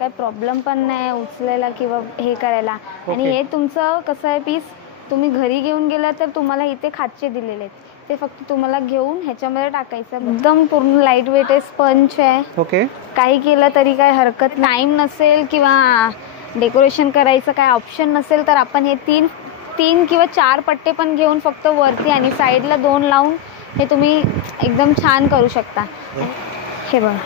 काय प्रॉब्लेम पण नाही उचलायला किंवा हे करायला. आणि हे तुमचं कसं आहे पीस तुम्ही घरी घेऊन गेला तर तुम्हाला इथे खाचे दिलेले आहेत, ते फक्त तुम्हाला घेऊन ह्याच्यामध्ये टाकायचं. एकदम पूर्ण लाईट वेट आहे, स्पंज आहे. ओके. काही केलं तरी काय हरकत. टाईम नसेल किंवा डेकोरेशन करायचं काय ऑप्शन नसेल तर आपण हे तीन किंवा 4 पट्टे पण घेऊन फक्त वरती आणि साईडला 2 लावून हे तुम्ही एकदम छान करू शकता. हे बघा,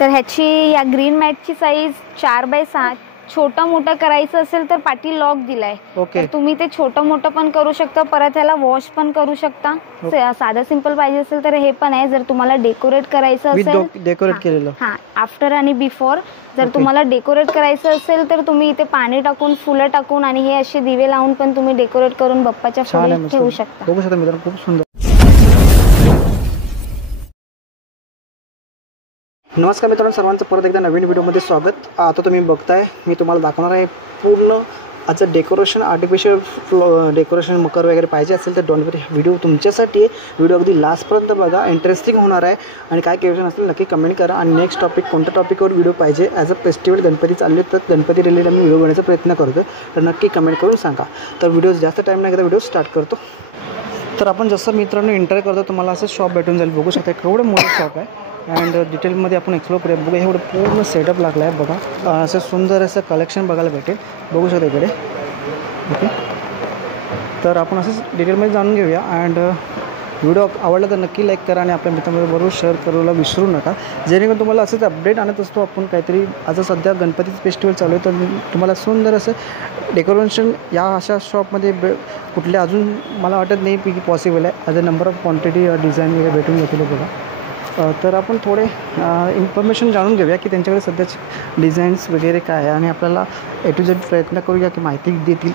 तर ह्याची या ग्रीन मॅटची साईज 4x6. छोटं मोठं करायचं असेल तर पाठी लॉक दिलाय. ओके. तुम्ही ते छोटं मोठं पण करू शकता, परत ह्याला वॉश पण करू शकता. साधं सिंपल पाहिजे असेल तर हे पण आहे. जर तुम्हाला डेकोरेट करायचं असेल, डेकोरेट केलेलं आफ्टर आणि बिफोर, जर तुम्हाला डेकोरेट करायचं असेल तर तुम्ही इथे पाणी टाकून फुलं टाकून आणि हे असे दिवे लावून पण तुम्ही डेकोरेट करून बाप्पाच्या पुढे ठेवू शकता. बघू शकता मित्रांनो, खूप सुंदर. नमस्कार मित्रांनो, सर्वांचं परत एकदा नवीन व्हिडिओमध्ये स्वागत. आता तुम्ही बघताय, मी तुम्हाला दाखवणार आहे पूर्ण आजचं डेकोरेशन. आर्टिफिशियल डेकोरेशन मकर वगैरे पाहिजे असेल तर डोंट वरी, व्हिडिओ तुमच्यासाठी आहे. व्हिडिओ अगदी लास्टपर्यंत बघा, इंटरेस्टिंग होणार आहे. आणि काय क्वेश्चन असतील नक्की कमेंट करा. आणि नेक्स्ट टॉपिक कोणत्या टॉपिकवर व्हिडिओ पाहिजे. ॲज अ फेस्टिवल गणपती चालले तर गणपती रिलेटेड आम्ही व्हिडिओ बनवण्याचा प्रयत्न करतो, तर नक्की कमेंट करून सांगा. तर व्हिडिओ जास्त टाईम नाही घेता व्हिडिओ स्टार्ट करतो. तर आपण जसं मित्रांनो एंटर करतो तुम्हाला असं शॉप भेटून जाईल. बघू शकता एवढं मोठं शॉप आहे. अँड डिटेलमध्ये आपण एक्सप्लोर करूया. बघा एवढं पूर्ण सेटअप लागला आहे. बघा असं सुंदर असं कलेक्शन बघायला भेटेल. बघू शकता इकडे. ओके, तर आपण असंच डिटेलमध्ये जाणून घेऊया. अँड व्हिडिओ आवडला तर नक्की लाईक करा आणि आपल्या मित्रांबरोबर शेअर करायला विसरू नका, जेणेकरून तुम्हाला असंच अपडेट आणत असतो आपण काहीतरी. आता सध्या गणपतीचं फेस्टिवल चालू आहे, तर तुम्हाला सुंदर असं डेकोरेशन या अशा शॉपमध्ये कुठले अजून मला वाटत नाही की पॉसिबल आहे. As a number of quantity design वगैरे भेटून जातील. बघा, तर आपण थोडे इन्फॉर्मेशन जाणून घेऊया की त्यांच्याकडे सध्याचे डिझाईन्स वगैरे काय आहे आणि आपल्याला A to Z प्रयत्न करूया की माहिती देतील.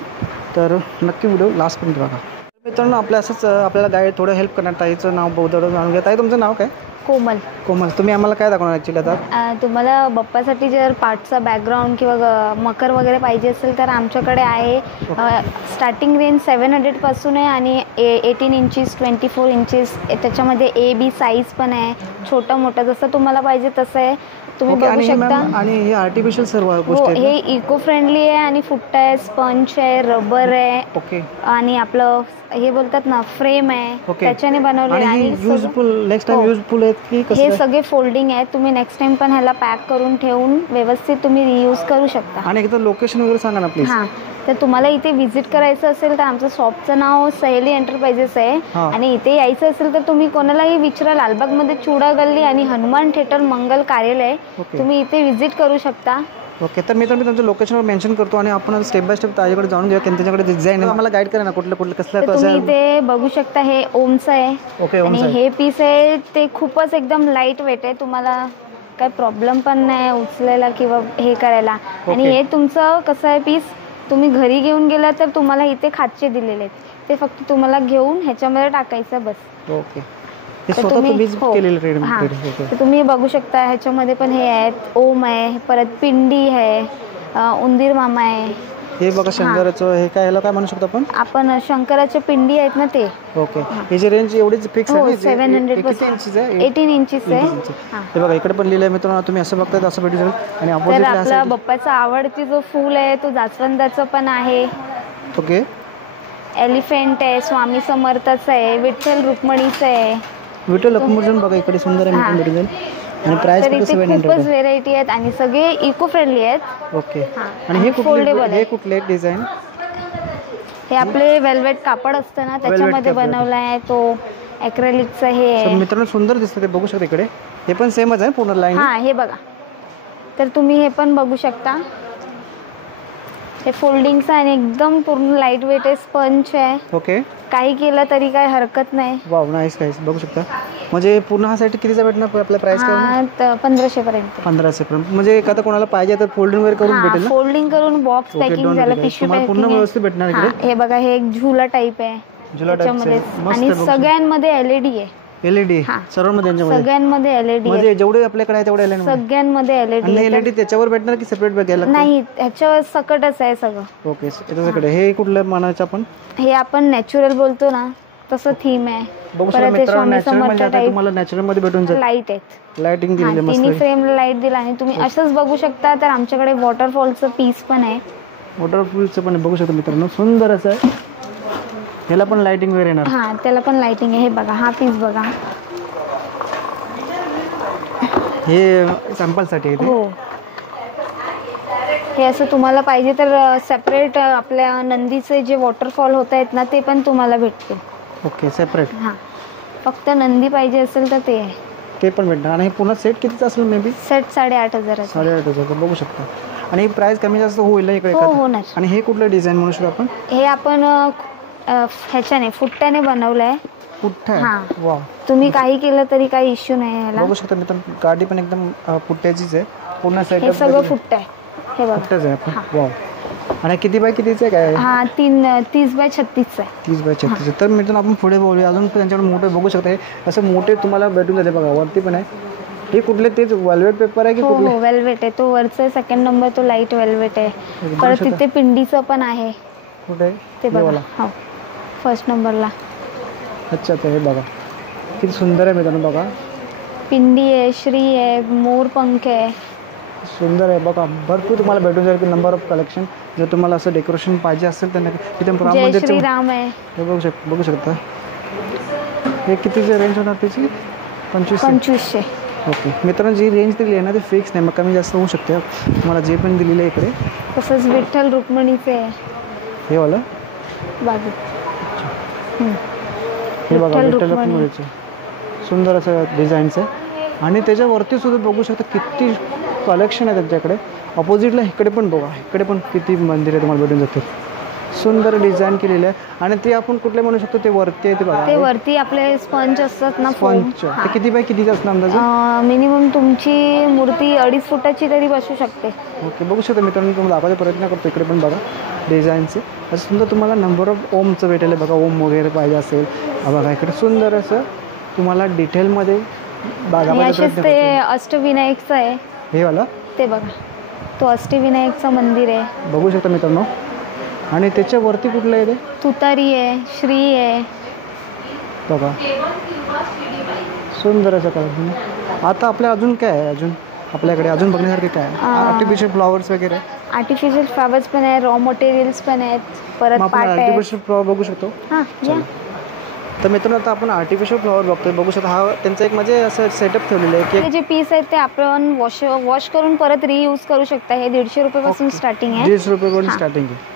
तर नक्की व्हिडिओ लास्टपर्यंत बघा. मित्रांनो, आपल्या असंच आपल्याला गाईड थोडं हेल्प करणार. ताईचं नाव बौद्धड जाणून घ्या. ताई तुमचं नाव काय? कोमल. कोमल, तुम्ही आम्हाला काय दाखवणार ॲक्च्युली आता? तुम्हाला बाप्पासाठी जर पार्टचा बॅकग्राऊंड किंवा मकर वगैरे पाहिजे असेल तर आमच्याकडे आहे. स्टार्टिंग रेंज 700 पासून आहे आणि 18 इंचेस 24 इंचेस त्याच्यामध्ये A-B साईज पण आहे. छोटं मोठं जसं तुम्हाला पाहिजे तसं आहे, तुम्ही बघू शकता. आणि हे आर्टिफिशियल सर्व गोष्टी हे इको फ्रेंडली आहे आणि फुट्टा आहे, स्पंज आहे, रबर आहे. ओके. आणि आपलं हे बोलतात ना फ्रेम आहे, त्याच्याने बनवले. आणि युजफुल नेक्स्ट टाइम युजफुल आहेत की कसं? हे सगळे फोल्डिंग आहेत. तुम्ही नेक्स्ट टाइम पण ह्याला पॅक करून ठेवून व्यवस्थित तुम्ही रियूज करू शकता. आणि एकदा लोकेशन वगैरे सांगा ना प्लीज. हां, तर तुम्हाला इथे व्हिजिट करायचं असेल तर आमचं शॉपचं नाव सहेली एंटरप्राइजेस आहे. आणि इथे यायचं असेल तर तुम्ही कोणालाही विचारा, लालबागमध्ये चुडा गल्ली आणि हनुमान थिएटर मंगल कार्यालय, तुम्ही इथे व्हिजिट करू शकता. ओके, तर मी तुमचं लोकेशनवर मेन्शन करतो आणि आपण स्टेप बाय स्टेप त्याच्याकडे जाणून घेऊया. त्यांच्याकडे डिझाईन आहे, आम्हाला गाईड करा ना कुठलं कसं तुम्ही इथे बघू शकता. हे ओमचं आहे. ओके. आणि हे पीस आहे ते खूपच एकदम लाईट वेट आहे, तुम्हाला काय प्रॉब्लेम पण नाही उचलायला किंवा हे करायला. आणि हे तुमचं कसं आहे पीस तुम्ही घरी घेऊन गेला तर तुम्हाला इथे खाचे दिलेले आहेत, ते फक्त तुम्हाला घेऊन ह्याच्यामध्ये टाकायचं बस. ओके. तुम्ही बघू शकता ह्याच्यामध्ये पण हे आहेत, ओम आहे, परत पिंडी आहे, उंदीर मामा आहे. हे बघा शंकराचं, हे काय याला काय म्हणू शकतो आपण शंकराच्या पिंडी आहेत ना ते. ओके. याची रेंज एवढीच फिक्स आहे? 700 पासून 18 इंचेस आहे. हे बघा इकडे पण लिहिलंय मित्रांनो, तुम्ही असं बघताय असं भेटू शकतो. आणि आपला बाप्पाचा आवडती जो फूल आहे तो जास्वंदाचं पण आहे. ओके. एलिफंट आहे, स्वामी समर्थाचं आहे, विठ्ठल रुक्मिणीचं आहे. विठ्ठल रुक्मिणी बघा इकडे सुंदर आहे. आणि प्राइस खूपच व्हेरायटी आहेत आणि सगळे इको फ्रेंडली आहेत. ओके. आणि हे कुठले डिझाईन? हे आपले वेल्वेट कापड असतं ना त्याच्यामध्ये बनवलं आहे, तो ॲक्रेलिकचं. हे मित्रांनो सुंदर दिसतं, ते बघू शकता इकडे. हे पण सेमच आहे पूर्ण लाईन. हां, हे बघा, तर तुम्ही हे पण बघू शकता. हे फोल्डिंगचं आणि एकदम पूर्ण लाईट वेट आहे, स्पंज आहे. ओके. काही केलं तरी काय हरकत नाही. वाव, नाईस गाईस. बघू शकता. म्हणजे पूर्ण हा सेट कितीचा भेटणार आपल्या प्राइस काय? 1500 पर्यंत. 1500 पर्यंत. म्हणजे एखादा कोणाला पाहिजे तर फोल्डिंग वगैरे करून भेटेल ना? फोल्डिंग करून बॉक्स पॅकिंग झालं, पिशवी पॅकिंग पूर्ण व्यवस्थित भेटणार इकडे. हे बघा, हे एक झुला टाईप आहे त्याच्यामध्ये. आणि सगळ्यांमध्ये LED आहे. LED सर्वांमध्ये सगळ्यांमध्ये LED म्हणजे जेवढे आपल्याकडे आहे तेवढे LED सगळ्यांमध्ये LED. आणि LED त्याच्यावर भेटणार की सेपरेट बघायला? नाही, ह्याच्यावर सकटच आहे सगळं. ओके. त्याच्याकडे हे कुठलं मानायचं आपण? हे आपण नॅचरल बोलतो ना तसं थीम आहे. बघू शकता परत हे मित्रांनो, स्वामी नॅचरल म्हणजे समर्थ आता टाईप तुम्हाला नॅचरल मध्ये भेटून जाईल. लाईट आहेत, लाइटिंग दिलेली आहे तिन्ही मस्त. फ्रेमला लाईट दिला. आणि तुम्ही असंच बघू शकता तर आमच्याकडे वॉटरफॉलचं पीस पण आहे. वॉटरफॉलचं पण बघू शकता मित्रांनो, सुंदर असं आहे. ह्याला पण लाइटिंग वगैरे येणार. हा, त्याला पण लाइटिंग आहे. हे बघा, हा पीस बघा. हे सॅम्पलसाठी आहे ते. हो, हे असं तुम्हाला पाहिजे तर सेपरेट आपल्या नंदीचे जे वॉटरफॉल होत आहेत ना ते पण तुम्हाला भेटतील. Okay, separate. हां, फक्त नंदी पाहिजे असेल तर ते आहे. ते पण भेटणार. आणि हे पुन्हा सेट कितीचं असेल मे बी? सेट 8,500. 8,500 बघू शकता. आणि ही प्राइस कमी जास्त होईल इकडे हो, होणार. आणि हे कुठलं डिझाईन म्हणू शकतो आपण? हे आपण ह्याच्याने फुट्ट्याने बनवलंय. पुठ्ठा. हां, वाव, तुम्ही काही केलं तरी काही इश्यू नाही ह्याला. बघू शकता मित्रांनो, गाडी पण एकदम पुठ्ठ्याचीच आहे. पूर्ण हे सेटअप सगळं फुट्ट आहे. हे बघा. पुठ्ठाच आहे आपण. वाव. आणि किती बाय कितीचं आहे काय? हा, 30 बाय 36 आहे. 30 बाय 36. तर मित्रांनो आपण पुढे बोलूया. अजून पण त्यांच्याकडे मोठे बघू शकता. हे असं मोठे तुम्हाला भेटून जाते बघा. वरती पण आहे. हे कुठले तेच वेल्वेट पेपर आहे की हो कुठले? हो, वेल्वेट आहे. तो वरचा सेकंड नंबर तो लाईट वेल्वेट आहे. बघू परत शकता. तिथे पिंडीचं पण आहे. कुठे आहे? ते हे बघा. वाला. हो, फर्स्ट नंबरला अच्छा, तर हे बघा किती सुंदर आहे मित्रांनो. बघा, पिंडी आहे, श्री आहे, मोर पंख आहे. सुंदर आहे बघा. भरपूर तुम्हाला भेटून जाईल की नंबर ऑफ कलेक्शन. जर तुम्हाला असं डेकोरेशन पाहिजे असेल तर नक्की इथे राम जय मंदिरचं श्रीराम आहे. हे बघू शकता. हे कितीची रेंज होणार त्याची? 2500. ओके मित्रांनो, जी रेंज दिली आहे ना ते फिक्स नाही, मग कमी जास्त होऊ शकते. तुम्हाला जे पण दिलेलं आहे इकडे. तसंच विठ्ठल रुक्मिणीचे आहे हे वाला बाजू. हे बघा, विठ्ठल विठ्ठल रुक्मिणी. रुक्मिणीचं सुंदर असं डिझाईनचं आहे. आणि त्याच्यावरती सुद्धा बघू शकता किती कलेक्शन आहे त्यांच्याकडे. अपोजिटला इकडे पण बघा, इकडे पण किती मंदिर तुम्हाला भेटून जातील. सुंदर डिझाईन केलेलं आहे. आणि ते आपण कुठले म्हणू शकतो? ते वरती आहे ते बघा. ते वरती आपले स्पंज असतात ना, फोम. स्पंज. ते किती बाय कितीचं असणार अंदाजे? मिनिमम तुमची मूर्ती 2.5 फुटाची तरी बसू शकते. ओके, बघू शकता मित्रांनो, तुम्हाला दाखवायचा प्रयत्न करतो. इकडे पण बघा डिझाईनचे. असं सुंदर तुम्हाला नंबर ऑफ ओमचं भेटेल बघा. ओम वगैरे पाहिजे असेल बघा, इकडे सुंदर असं तुम्हाला डिटेलमध्ये बघायचा असेच प्रयत्न ते करतो. अष्टविनायकचं आहे. हे वाला ते बघा, तो अष्टविनायकचं मंदिर आहे. बघू शकता मित्रांनो. आणि त्याच्यावरती कुठलं आहे ते? तुतारी आहे, श्री आहे. बघा, सुंदर असं कलर. आता आपल्या अजून काय आहे? अजून आपल्याकडे अजून बघण्यासारखे काय आहे? आर्टिफिशियल फ्लॉवर्स वगैरे. आर्टिफिशियल फ्लॉवर्स पण आहे, रॉ मटेरियल्स पण आहेत. परत आपण पाट आहे. आर्टिफिशियल फ्लॉवर बघू शकतो. हां, या. तर मित्रांनो, आता आपण आर्टिफिशियल फ्लॉवर बघतोय. बघू शकता, हा त्यांचं एक म्हणजे असं सेटअप ठेवलेलं आहे हे की जे पीस आहेत ते आपण वॉश करून परत रियूज करू शकता. हे 150 रुपयापासून स्टार्टिंग आहे. 150 रुपयापासून स्टार्टिंग आहे.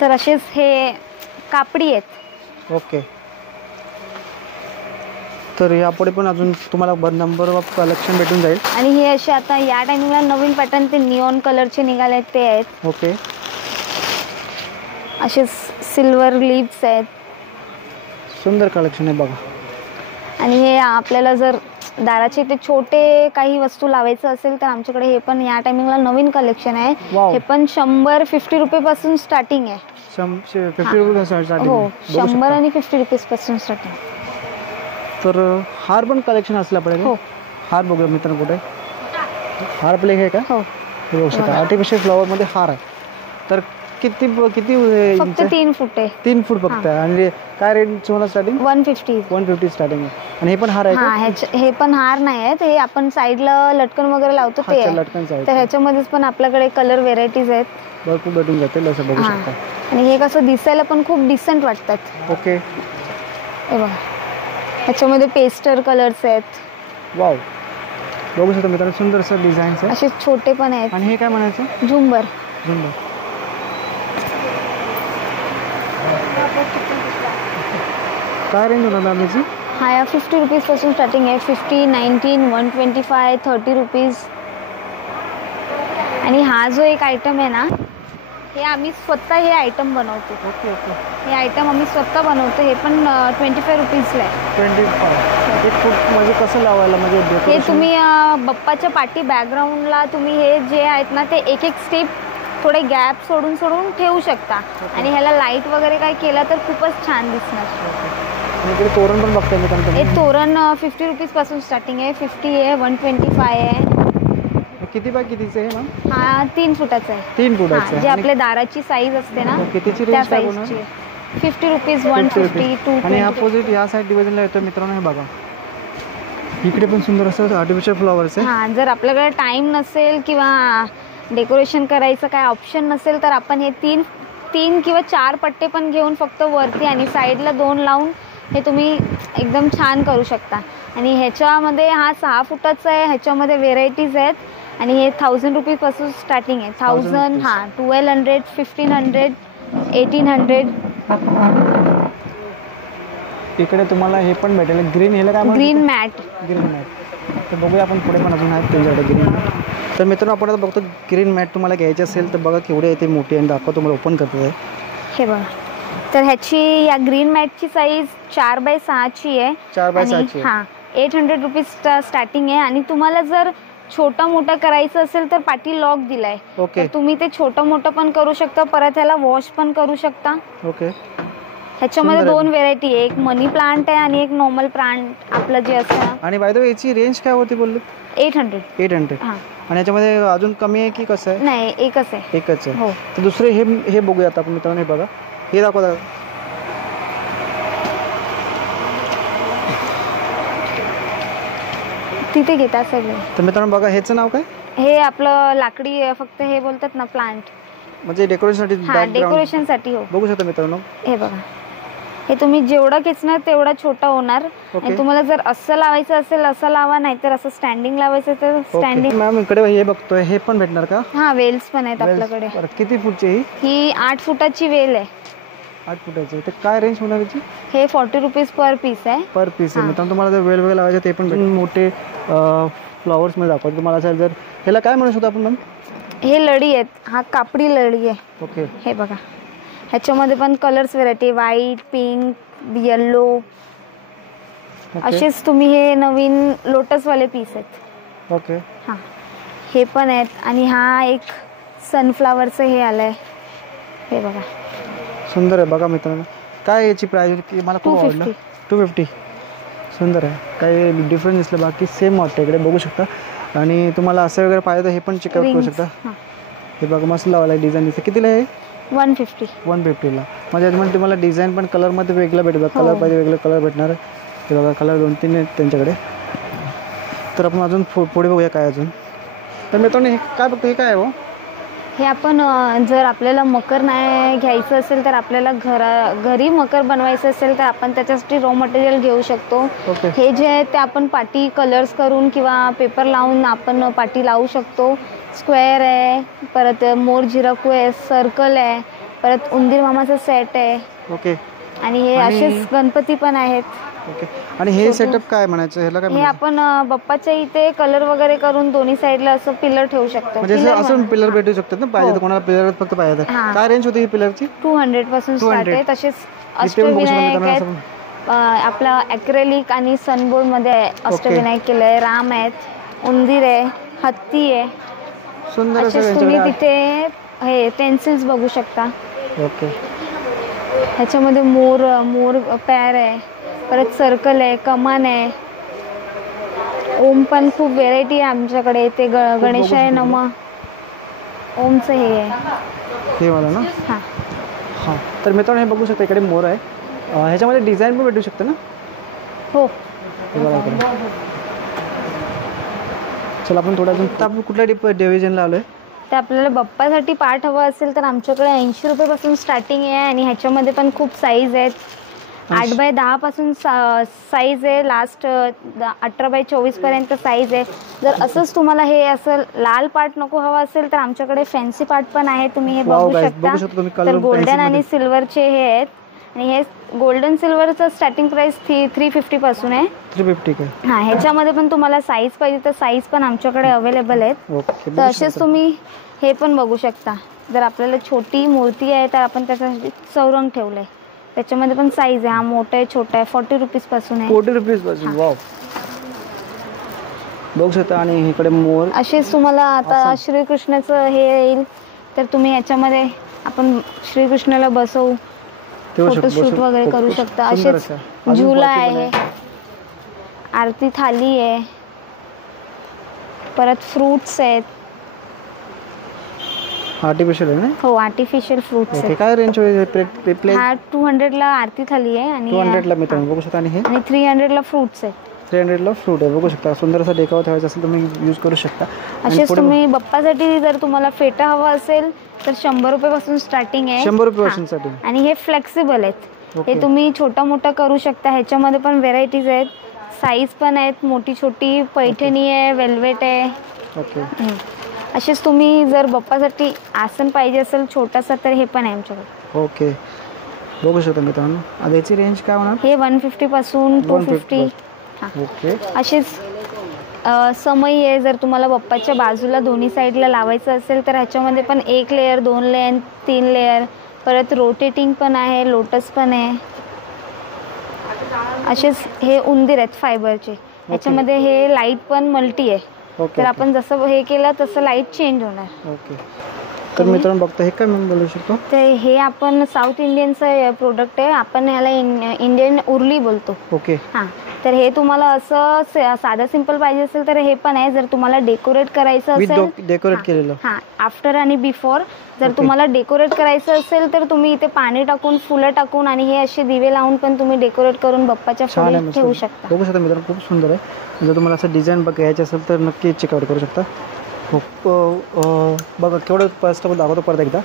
तर असेच हे कापडी आहेत. ओके, तर यापुढे पण अजून तुम्हाला नंबर ऑफ कलेक्शन भेटून जाईल. आणि हे असे आता या टायमिंगला नवीन पॅटर्न ते निऑन कलरचे निघाले आहेत ते आहेत. ओके, असे सिल्वर लीव्स आहेत. सुंदर कलेक्शन आहे बघा. आणि हे आपल्याला जर दाराचे ते छोटे काही वस्तू लावायचं असेल तर आमच्याकडे हे पण या टायमिंगला नवीन कलेक्शन आहे. वाव. हे पण 100-50 रुपयापासून स्टार्टिंग आहे. 50 रुपये स्टार्टिंग. हो, बघू 100 शकता. आणि 50 रुपीजपासून स्टार्टिंग. तर हार पण कलेक्शन असलं आपल्याकडे. हो. हार बघूया मित्रांनो, कुठे हार आपले हे का? हो, हे बघू शकता, आर्टिफिशियल फ्लॉवरमध्ये हार आहे. तर किती किती फक्त 3 फूट आहे. 3 फूट फक्त आहे. आणि काय रेट तुम्हाला स्टार्टिंग? 150. 150 स्टार्टिंग आहे. आणि हे पण हार आहे का? हा, हे पण हार नाही आहेत. हे आपण साईडला लटकन वगैरे लावतो ते अच्छा, आहे. लटकनचं आहे. तर ह्याच्यामध्येच पण आपल्याकडे कलर व्हेरायटीज आहेत. भरपूर भेटून जातील असं बघू हां. शकता. आणि हे कसं दिसायला पण खूप डिसेंट वाटतात. ओके, हे बघा, ह्याच्यामध्ये पेस्टर कलर्स आहेत. वाव, बघू शकता मित्रांनो, सुंदर असं डिझाईन्स आहे. असे छोटे पण आहेत. आणि हे काय म्हणायचं? झुंबर. सुंदर. काय रेंज होणार दादाची? हा, या 50 रुपीजपासून स्टार्टिंग आहे. 50, 19, 125, 30 रुपीज. आणि हा जो एक आयटम आहे ना, हे आम्ही स्वतः हे आयटम बनवतो. ओके ओके, हे आयटम आम्ही स्वतः बनवतो. हे पण 25 रुपीजला आहे. 25. ते खूप म्हणजे कसं लावायला म्हणजे हे decoration? तुम्ही बाप्पाच्या पाठी बॅकग्राऊंडला तुम्ही हे जे आहेत ना ते एक एक स्टेप थोडे गॅप सोडून सोडून ठेवू शकता. आणि ह्याला लाईट वगैरे काय केलं तर खूपच छान दिसणार. आणि इकडे तोरण पण बघताय मित्रांनो हे तुम्ही. तोरण 50 रुपीजपासून स्टार्टिंग आहे. 50 आहे, 125 आहे. किती बाय कितीचं आहे मॅम? हा 3 फुटाचा आहे. 3 फुटाचं जे आहे. आणि आपल्या दाराची साईज असते ना कितीची त्या रेंज काय होणार? साईजची. 50 रुपीज, 150, 220. आणि अपोजिट या साईड डिव्हिजनला येतो मित्रांनो, हे बघा इकडे पण सुंदर असं आर्टिफिशियल फ्लॉवर्स आहे. हां, जर आपल्याकडे टाईम नसेल किंवा डेकोरेशन करायचं काय ऑप्शन नसेल तर आपण हे तीन किंवा 4 पट्टे पण घेऊन फक्त वरती आणि साईडला 2 लावून हे तुम्ही एकदम छान करू शकता. आणि ह्याच्यामध्ये हा 6 फुटाचा आहे, ह्याच्यामध्ये व्हेरायटीज आहेत आणि हे 1000 रुपीजपासून स्टार्टिंग आहे. 1000, हां 1200, 1500, 1800. इकडे तुम्हाला हे पण भेटेल ग्रीन, ह्याला काय ग्रीन मॅट. ग्रीन मॅट तर बघूया आपण पुढे पण अजून आहेत त्यांच्याकडे ग्रीन मॅट. तर मित्रांनो आपण आता बघतो ग्रीन मॅट तुम्हाला घ्यायची असेल तर बघा केवढी आहे, ते मोठी आणि दाखवा तुम्हाला ओपन करतो आहे. हे बघा, तर ह्याची या ग्रीन मॅटची साईज 4x6ची आहे. 4x6 हां 800 रुपीज स्टार्टिंग आहे. आणि तुम्हाला जर छोटा मोठा करायचं असेल तर पाठी लॉक दिलाय. ओके, तुम्ही ते छोटं मोठं पण करू शकता, परत ह्याला वॉश पण करू शकता. ओके. ह्याच्यामध्ये 2 व्हेरायटी आहे, एक मनी प्लांट आहे आणि एक नॉर्मल प्लांट आपलं जे असतं. आणि बाय द वे याची रेंज काय होती बोलले? 800. हां, आणि याच्यामध्ये अजून कमी आहे की कसं आहे? नाही एकच आहे. एकच आहे. हो. तर दुसरे हे बघूया आता आपण मित्रांनो, हे बघा हे दाखवा. तिथे घेतात सगळे. तर मित्रांनो बघा ह्याचं नाव काय? हे आपलं लाकडी फक्त हे बोलतात ना प्लांट, म्हणजे डेकोरेशनसाठी. हां डेकोरेशनसाठी. हो बघू शकता मित्रांनो, हे बघा, हे तुम्ही जेवढा खेचणार तेवढा छोटा होणार. आणि तुम्हाला जर असं लावायचं असेल असं लावा, नाहीतर असं स्टँडिंग लावायचं तर स्टँडिंग. मॅम इकडे हे बघतोय, हे पण भेटणार का? हां वेल्स पण आहेत आपल्याकडे. किती फूटची ही 8 फुटाची वेल आहे. 8 फुटाची. तर काय रेंज होणार याची? हे 40 रुपीज पर पीस आहे. पर पीस आहे. मित्रांनो तुम्हाला जर वेगवेगळे लावायचे ते पण मोठे फ्लॉवर्स मध्ये दाखवतो तुम्हाला. जर ह्याला काय म्हणू शकतो आपण मॅम? हे लढी आहेत, हा कापडी लढी आहे. ओके. हे बघा, ह्याच्यामध्ये पण colours variety, white, pink, yellow, असेच तुम्ही. हे नवीन लोटसवाले पीस आहेत. ओके. हां हे पण आहेत. आणि हा एक सनफ्लावरचं हे आलंय, हे बघा सुंदर आहे. बघा मित्रांनो काय याची प्राइस की मला खूप आवडलं. 250. सुंदर आहे, काही डिफरन्स दिसलं, बाकी सेम वाटतं इकडे बघू शकता. आणि तुम्हाला असं वगैरे पाहिजे तर हे पण चेकआउट करू शकता. हे बघा मस्त लावलं आहे, डिझाईन दिसतं. कितीला आहे? 150. 150ला. म्हणजे याच्यामध्ये तुम्हाला डिझाईन पण कलरमध्ये वेगळं भेटेल. कलर पाहिजे वेगळं कलर भेटणार आहे. हे बघा कलर 2-3 आहेत त्यांच्याकडे. तर आपण अजून पुढे बघूया काय अजून. तर मित्रांनो हे काय बघतो, हे काय आहे? हे आपण जर आपल्याला मकर नाही घ्यायचं असेल तर आपल्याला घरी मकर बनवायचं असेल तर आपण त्याच्यासाठी रॉ मटेरियल घेऊ शकतो. हे जे आहे ते आपण पाटी कलर्स करून किंवा पेपर लावून आपण पाटी लावू शकतो. स्क्वेअर आहे, परत मोर झिरकू आहे, सर्कल आहे, परत उंदीर मामाचा सेट आहे. ओके. आणि हे असेच गणपती पण आहेत. ओके. आणि हे सेटअप काय म्हणायचं, ह्याला काय? हे आपण बाप्पाच्या इथे कलर वगैरे करून दोन्ही साईडला असं पिलर ठेवू शकतो. म्हणजे असं पिलर भेटू शकतात ना, पाहिजे तर कोणाला पिलर फक्त पाहिजे. काय रेंज होती ही पिलरची? 200 पासून स्टार्ट आहे. तसेच अष्टविनायक आहेत, आपला ॲक्रेलिक आणि सनबोर्ड मध्ये अष्टविनायक केलंय, राम आहेत, उंदीर आहे, हत्ती आहे. सुंदर असं तुम्ही तिथे हे पेन्सिल्स बघू शकता. ओके. ह्याच्यामध्ये मोर पॅर आहे, परत सर्कल आहे, कमान आहे, ओम पण खूप व्हेरायटी आहे आमच्याकडे. ते गणेशाय नमः ओमचं हे आहे, हे मला ना. हां हां. तर मित्रांनो हे बघू शकता इकडे मोर आहे. ह्याच्यामध्ये डिझाईन पण भेटू शकते ना? हो. चला आपण थोडा अजून. तर आपण कुठल्या डिव्हिजनला आलोय? ते आपल्याला बाप्पासाठी पार्ट हवा असेल तर आमच्याकडे 80 रुपयापासून स्टार्टिंग आहे. आणि ह्याच्यामध्ये पण खूप साईज आहेत. 8x10 पासून साईज आहे, लास्ट 18x24 पर्यंत साईज आहे. जर असंच तुम्हाला हे असं लाल पार्ट नको हवा असेल तर आमच्याकडे फॅन्सी पार्ट पण आहे, तुम्ही हे बघू शकता. तर गोल्डन आणि सिल्वरचे हे आहेत. आणि हे गोल्डन सिल्वरचं स्टार्टिंग प्राइस 350 पासून आहे. 350 काय? हां ह्याच्यामध्ये पण तुम्हाला साईज पाहिजे तर साईज पण आमच्याकडे अवेलेबल आहेत. तर असेच तुम्ही हे पण बघू शकता. जर आपल्याला छोटी मूर्ती आहे तर आपण त्याच्यासाठी चौरंग ठेवलंय, त्याच्यामध्ये पण साईज आहे. हा मोठा आहे, छोटा आहे. 40 रुपीज पासून आहे. 40 रुपीज पासून. वाव, बघू शकता. आणि इकडे मोर. असेच तुम्हाला आता श्रीकृष्णाचं हे येईल तर तुम्ही ह्याच्यामध्ये आपण श्रीकृष्णाला बसवू, फोटोशूट वगैरे करू शकता. असेच झुला आहे, आरती थाली आहे, परत फ्रूट्स आहेत. आर्टिफिशियल आहे ना? हो, आर्टिफिशियल फ्रूट्स ओके. आहेत. काय रेंज प्लेस? हा 200ला आरती थाली आहे आणि 200ला मित्रांनो बघू शकता. आणि हे 300ला फ्रूट्स आहेत. 300ला फ्रूट आहे. बघू शकता. सुंदर असा डेकावर ठेवायचा असेल तुम्ही यूज करू शकता. असेच तुम्ही बाप्पासाठी जर तुम्हाला फेटा हवा असेल तर 100 रुपयापासून स्टार्टिंग आहे. 100 रुपयापासूनसाठी. आणि हे फ्लेक्सिबल आहेत. ओके. हे तुम्ही छोटा मोठा करू शकता. ह्याच्यामध्ये पण व्हेरायटीज आहेत, साईज पण आहेत, मोठी छोटी पैठणी आहे, वेल्वेट आहे. ओके. असेच तुम्ही जर बाप्पासाठी आसन पाहिजे असेल छोटासा तर हे पण आहे आमच्याकडे. ओके. बघू शकता मित्रांनो. आता याची रेंज काय होणार? हे 150 पासून 250. ओके. असेच समई आहे, जर तुम्हाला बाप्पाच्या बाजूला दोन्ही साईडला लावायचं असेल तर ह्याच्यामध्ये पण 1 लेअर, 2 लेअर, 3 लेअर, परत रोटेटिंग पण आहे, लोटस पण आहे. असेच हे उंदीर आहेत फायबरचे. ह्याच्यामध्ये हे लाईट पण मल्टी आहे. ओके. तर आपण जसं हे केलं तसं लाईट चेंज होणार. ओके. तर मित्रांनो बघता हे काय मी बोलू शकतो? तर हे आपण साऊथ इंडियनचं प्रोडक्ट आहे. आपण ह्याला इंडियन उर्ली बोलतो. ओके. हां, तर हे तुम्हाला असं साधं सिंपल पाहिजे असेल तर हे पण आहे. जर तुम्हाला डेकोरेट करायचं असेल, डेकोरेट केलेलं. हां, आफ्टर आणि बिफोर जर तुम्हाला डेकोरेट करायचं असेल तर तुम्ही इथे पाणी टाकून, फुलं टाकून आणि हे असे दिवे लावून पण तुम्ही डेकोरेट करून बाप्पाच्या पुढे ठेवू शकता. बघू शकता मित्रांनो खूप सुंदर आहे. जर तुम्हाला असं डिझाईन घ्यायचं असेल तर नक्की चेकआउट करू शकता. खूप बघा केवढं फर्स्ट ऑफ ऑल दाखवतो परत एकदा.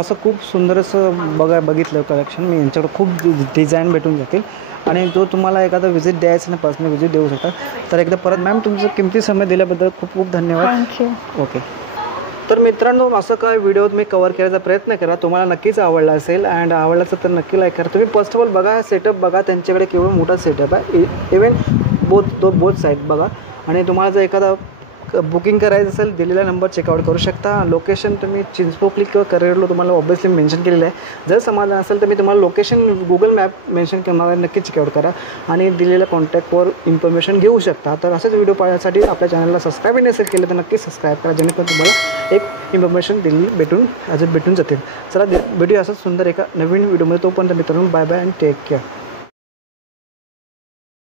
असं खूप सुंदर असं बघितलं कलेक्शन मी. यांच्याकडे खूप डिझाईन भेटून जातील. आणि जो तुम्हाला एखादा व्हिजिट द्यायचं ना, पर्सनल व्हिजिट देऊ शकता. तर एकदा परत मॅम तुमचं किमती समय दिल्याबद्दल खूप खूप धन्यवाद. थँक्यू. ओके. तर मित्रांनो असं काय व्हिडिओ मी कवर करायचा प्रयत्न करा. तुम्हाला नक्कीच आवडला असेल. अँड आवडला असेल तर नक्की लाईक करा. तुम्ही फर्स्ट ऑफ ऑल बघा सेटअप बघा. त्यांच्याकडे केवढं मोठा सेटअप आहे. इवन बोथ साईड बघा. आणि तुम्हाला जर एखादा बुकिंग करायचं असेल दिलेला नंबर चेकआउट करू शकता. लोकेशन तुम्ही चिंचपोकली किंवा करेरलो तुम्हाला ऑब्वियसली मेन्शन केलेलं आहे. जर समाधान असेल तर मी तुम्हाला लोकेशन गुगल मॅप मेन्शन करणार, नक्की चेकआउट करा आणि दिलेल्या कॉन्टॅक्टवर इन्फॉर्मेशन घेऊ शकता. तर असेच व्हिडिओ पाहण्यासाठी आपल्या चॅनलला सबस्क्राईब नसेल केलं तर नक्की सबस्क्राईब करा, जेणेकरून तुम्हाला एक इन्फॉर्मेशन भेटून जातील. चला भेटूया असंच सुंदर एका नवीन व्हिडिओमध्ये. तोपर्यंत मित्रांनो bye bye and take care.